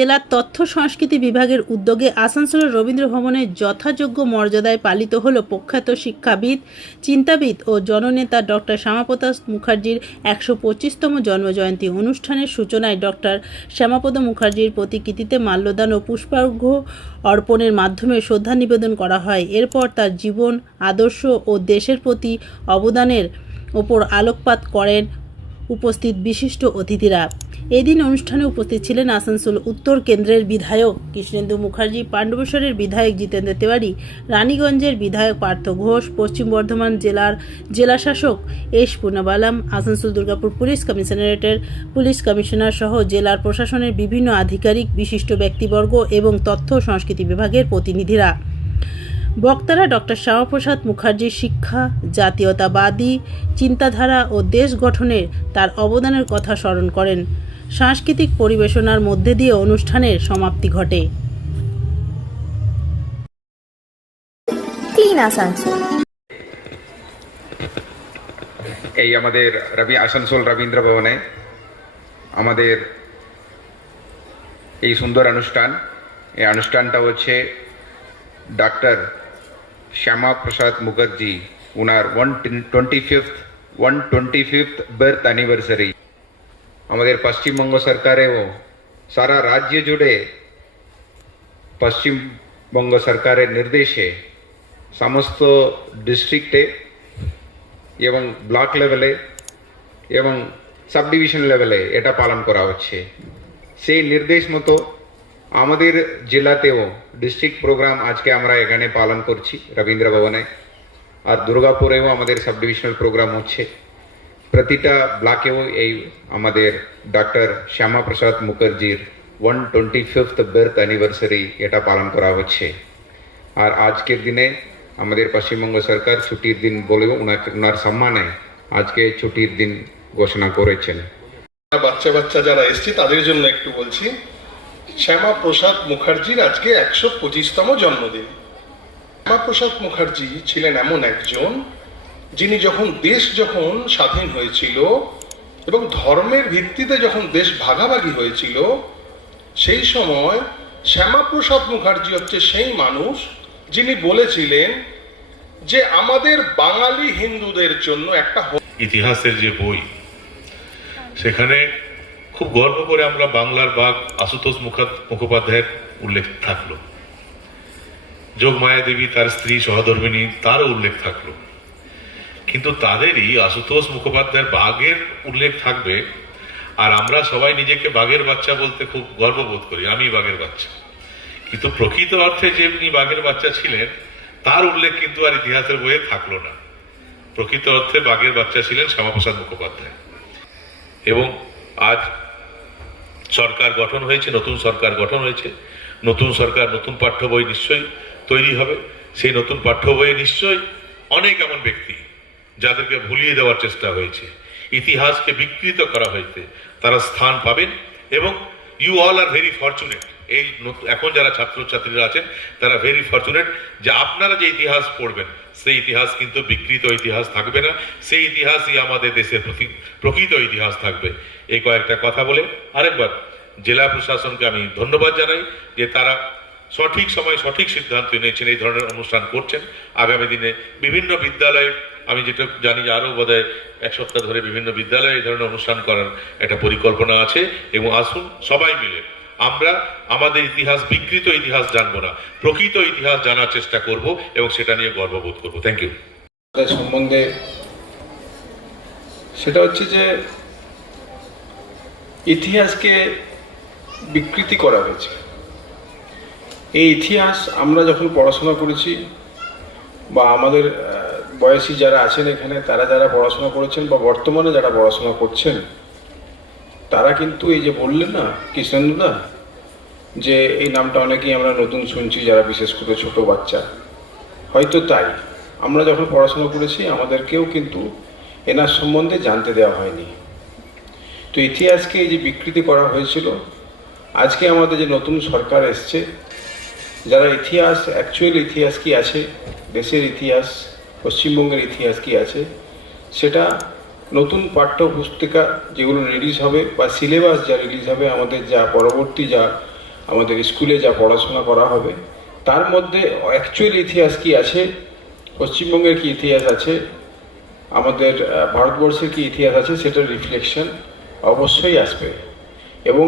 জেলার তথ্য সংস্কৃতি বিভাগের উদ্যোগে আসানসোলের রবীন্দ্র ভবনে যথাযোগ্য মর্যাদায় পালিত হল প্রখ্যাত শিক্ষাবিদ, চিন্তাবিদ ও জননেতা ডক্টর শ্যামাপ্রসাদ মুখার্জির ১২৫তম জন্মজয়ন্তী অনুষ্ঠানের সূচনায় ডক্টর শ্যামাপ্রসাদ মুখার্জির প্রতিকৃতিতে মাল্যদান ও পুষ্পার্ঘ্য অর্পণের মাধ্যমে শ্রদ্ধা নিবেদন করা হয়। এরপর তার জীবন, আদর্শ ও দেশের প্রতি অবদানের ওপর আলোকপাত করেন উপস্থিত বিশিষ্ট অতিথিরা। এদিন অনুষ্ঠানে উপস্থিত ছিলেন আসানসোল উত্তর কেন্দ্রের বিধায়ক কৃষ্ণেন্দু মুখার্জি, পাণ্ডবেশ্বরের বিধায়ক জিতেন্দ্র তিওয়ারি, রানীগঞ্জের বিধায়ক পার্থ ঘোষ, পশ্চিম বর্ধমান জেলার জেলাশাসক এস পুনাবালাম, আসানসোল দুর্গাপুর পুলিশ কমিশনারেটের পুলিশ কমিশনার সহ জেলার প্রশাসনের বিভিন্ন আধিকারিক, বিশিষ্ট ব্যক্তিবর্গ এবং তথ্য ও সংস্কৃতি বিভাগের প্রতিনিধিরা। বক্তারা ডক্টর শ্যামাপ্রসাদ মুখার্জির শিক্ষা, জাতীয়তাবাদী চিন্তাধারা ও দেশ গঠনে তার অবদানের কথা স্মরণ করেন। সাংস্কৃতিক পরিবেশনার মধ্যে দিয়ে অনুষ্ঠানের সমাপ্তি ঘটে। এই আমাদের আসানসোল রবীন্দ্র ভবনে আমাদের এই সুন্দর এই অনুষ্ঠানটা হচ্ছে ডক্টর শ্যামাপ্রসাদ মুখার্জি ওনার 125th বার্থ অ্যানিভার্সারি। আমাদের পশ্চিমবঙ্গ সরকারেও সারা রাজ্য জুড়ে পশ্চিমবঙ্গ সরকারের নির্দেশে সমস্ত ডিস্ট্রিক্টে এবং ব্লক লেভেলে এবং সাব ডিভিশন লেভেলে এটা পালন করা হচ্ছে। সেই নির্দেশ মতো আমাদের জেলাতেও ডিস্ট্রিক্ট প্রোগ্রাম আজকে আমরা এখানে পালন করছি রবীন্দ্র ভবনে, আর দুর্গাপুরেও আমাদের সাব ডিভিশনাল প্রোগ্রাম হচ্ছে। প্রতিটা ব্লকেও এই আমাদের ডক্টর শ্যামাপ্রসাদ মুখার্জির 125th বার্থ অ্যানিভার্সারি এটা পালন করা হচ্ছে। আর আজকের দিনে আমাদের পশ্চিমবঙ্গ সরকার ছুটির দিন বলেও ওনার সম্মানে আজকে ছুটির দিন ঘোষণা করেছেন। বাচ্চা যারা এসছে তাদের জন্য একটু বলছি, শ্যামাপ্রসাদ মুখার্জির আজকে ১২৫তম জন্মদিন। শ্যামাপ্রসাদ মুখার্জি ছিলেন এমন একজন যিনি দেশ যখন স্বাধীন হয়েছিল এবং ধর্মের ভিত্তিতে যখন দেশ ভাগাভাগি হয়েছিল, সেই সময় শ্যামাপ্রসাদ মুখার্জি হচ্ছে সেই মানুষ যিনি বলেছিলেন যে আমাদের বাঙালি হিন্দুদের জন্য একটা ইতিহাসের যে বই, সেখানে খুব গর্ব করে আমরা বাংলার বাঘ আশুতোষ মুখোপাধ্যায়ের উল্লেখ থাকলো, যোগমায়া দেবী তার স্ত্রী সহধর্মিনী তারও উল্লেখ থাকলো, কিন্তু তাদেরই আশুতোষ মুখোপাধ্যায়ের বাঘের উল্লেখ থাকবে আর আমরা সবাই নিজেকে বাঘের বাচ্চা বলতে খুব গর্ববোধ করি, আমি বাঘের বাচ্চা। কিন্তু প্রকৃত অর্থে যেমনি বাঘের বাচ্চা ছিলেন তার উল্লেখ কিন্তু আর ইতিহাসের বইয়ে থাকলো না। প্রকৃত অর্থে বাঘের বাচ্চা ছিলেন শ্যামাপ্রসাদ মুখোপাধ্যায়। এবং আজ সরকার গঠন হয়েছে, নতুন সরকার গঠন হয়েছে, নতুন সরকার নতুন পাঠ্য বই নিশ্চয়ই তৈরি হবে। সেই নতুন পাঠ্য বইয়ে নিশ্চয়ই অনেক এমন ব্যক্তি যাদেরকে ভুলিয়ে দেওয়ার চেষ্টা হয়েছে, ইতিহাসকে বিকৃত করা হয়েছে, তারা স্থান পাবেন। এবং you all are very fortunate, এই এখন যারা ছাত্রছাত্রীরা আছেন তারা ভেরি ফরচুনেট যে আপনারা যে ইতিহাস পড়বেন সেই ইতিহাস কিন্তু বিকৃত ইতিহাস থাকবে না, সেই ইতিহাসই আমাদের দেশের প্রকৃত ইতিহাস থাকবে। এই কয়েকটা কথা বলে আরেকবার জেলা প্রশাসনকে আমি ধন্যবাদ জানাই যে তারা সঠিক সময় সঠিক সিদ্ধান্ত নিয়েছেন, এই ধরনের অনুষ্ঠান করছেন। আগামী দিনে বিভিন্ন বিদ্যালয়ে, আমি যেটা জানি যে আরও বোধহয় এক সপ্তাহ ধরে বিভিন্ন বিদ্যালয়ে এই ধরনের অনুষ্ঠান করার একটা পরিকল্পনা আছে। এবং আসুন সবাই মিলে আমরা আমাদের ইতিহাস, বিকৃত ইতিহাস জানবো না, প্রকৃত ইতিহাস জানার চেষ্টা করব এবং সেটা নিয়ে গর্ববোধ করব। Thank you. সম্বন্ধে সেটা হচ্ছে যে ইতিহাসকে বিকৃতি করা হয়েছে। এই ইতিহাস আমরা যখন পড়াশোনা করেছি বা আমাদের বয়সী যারা আছেন এখানে, তারা যারা পড়াশোনা করেছেন বা বর্তমানে যারা পড়াশোনা করছেন, তারা কিন্তু এই যে বললেন না কৃষ্ণেন্দুদা, যে এই নামটা অনেকেই আমরা নতুন শুনছি, যারা বিশেষ করে ছোট বাচ্চা, হয়তো তাই আমরা যখন পড়াশোনা করেছি আমাদেরকেও কিন্তু এনার সম্বন্ধে জানতে দেওয়া হয়নি। তো ইতিহাসকে এই যে বিকৃতি করা হয়েছিল, আজকে আমাদের যে নতুন সরকার এসছে, যারা ইতিহাস, অ্যাকচুয়াল ইতিহাস কি আছে, দেশের ইতিহাস, পশ্চিমবঙ্গের ইতিহাস কি আছে, সেটা নতুন পাঠ্য পুস্তিকা যেগুলো রিলিজ হবে বা সিলেবাস যা রিলিজ হবে, আমাদের যা পরবর্তী যা আমাদের স্কুলে যা পড়াশোনা করা হবে তার মধ্যে অ্যাকচুয়াল ইতিহাস কি আছে, পশ্চিমবঙ্গের কি ইতিহাস আছে, আমাদের ভারতবর্ষের কি ইতিহাস আছে, সেটার রিফ্লেকশন অবশ্যই আসবে। এবং